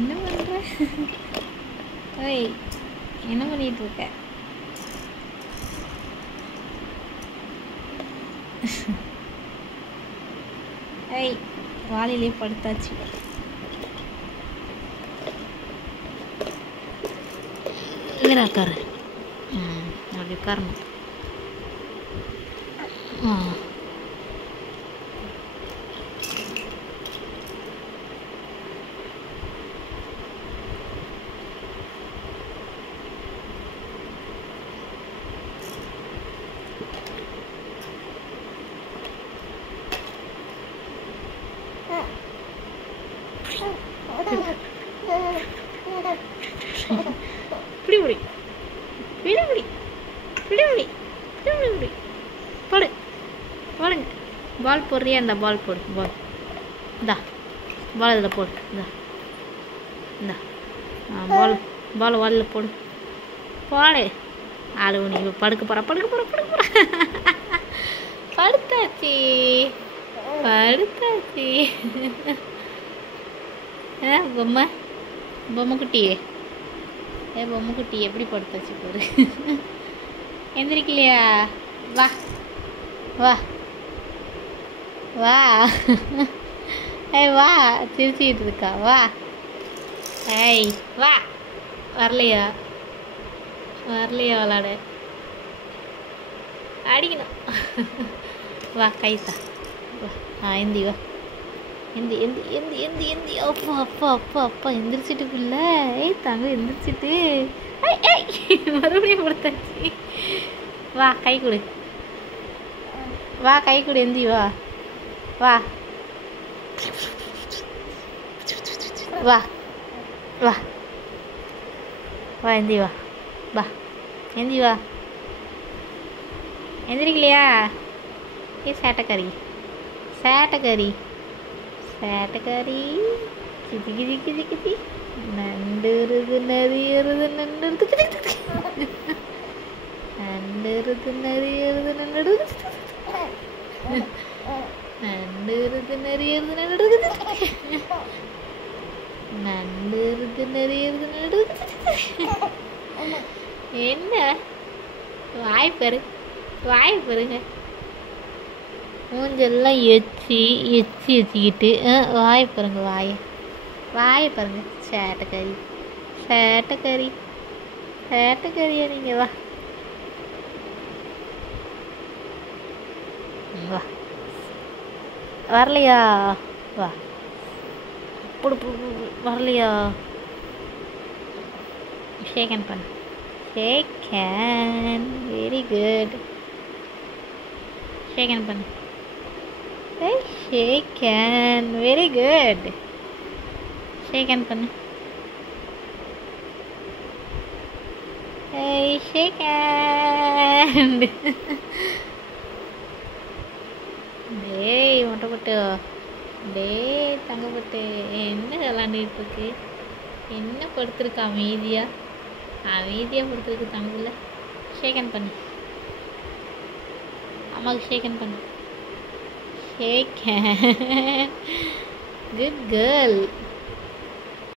என்ன பண்ற? ஓய், என்ன பண்ணிட்டு இருக்க? ஏய், வாளிலே படுத்தாச்சு. இங்கே உட்காரு. அப்படி உட்காரணும். பிடி பிடி பிடி பிடி பிடி பிடி பிடி பிடி போடு போடுங்க. பால் போடுறியா? இந்த பால் போடு. பால் இந்தா, பால் இதில் போடு. இந்தா இந்தா பால் வாலில் போடு. போடு. ஆளு நீ படுக்க போகிற படுக்க போகிற படுக்க போகிற. படுத்தாச்சு படுத்தாச்சு. பொம்மை பொம்மை குட்டியே, பொம்மை குட்டி எப்படி படுத்தாச்சு போரு. எந்திரிக்கலையா? வா வா வா. வா, சிரிச்சுக்கிட்டு இருக்கா. வா. ஏய் வா. வரலையா? வரலையா விளாட? அடிக்கணும். வா, கைத்தா. வா, எந்தி வா. எந்தி எந்தி எந்தி எந்தி எந்தி. அப்பா அப்பா அப்பா அப்பா எந்திரிச்சிட்டு பிள்ளை. ஏய் தங்க எந்திரிச்சிட்டு. மறுபடியும் கொடுத்தாச்சு. வா, கை கொடு. வா, கை கொடு. எந்தி வா. வா வா வா வா. எந்தி வா. வா, எந்தி வா. எந்திரிக்கலையா? சேட்டைக்காரி சேட்டைக்காரி சேட்டைக்காரி. கிதி கிதி கிதி கிதி. நண்டுருது நரியருது நண்டுருது. நண்டுருது நரியருது நண்டுருது. நண்டுருது நரியருது நண்டுருது. நண்டுருது நரியருது நண்டுருது. என்ன வாய் பாரு, வாய் பாருங்க. மூஞ்செல்லாம் எச்சி எச்சி வச்சுக்கிட்டு வாய் பாருங்க. வாயை பாருங்க. சேட்டைக்காரி சேட்டைக்காரி சேட்டைக்காரியா நீங்கள்? வா வா. வரலையா? வா. வரலையா? ஷேக் ஹேண்ட் பண்ணு. Shake hand. Very good. Shake hand பண்ணு. Shake hand. Very good. Shake hand பண்ணு. Shake hand. டேய் மொட்டைப்பட்டு, டேய் தங்கப்பட்டு, என்ன விளாண்டுட்டு இருக்கு? என்ன படுத்துருக்கு? அமைதியாக படுத்துருக்கு தங்கல. ஷேக் ஹேண்ட் பண்ணு. அம்மாவுக்கு ஷேக் ஹேண்ட் பண்ணு. Shake hand. Good girl.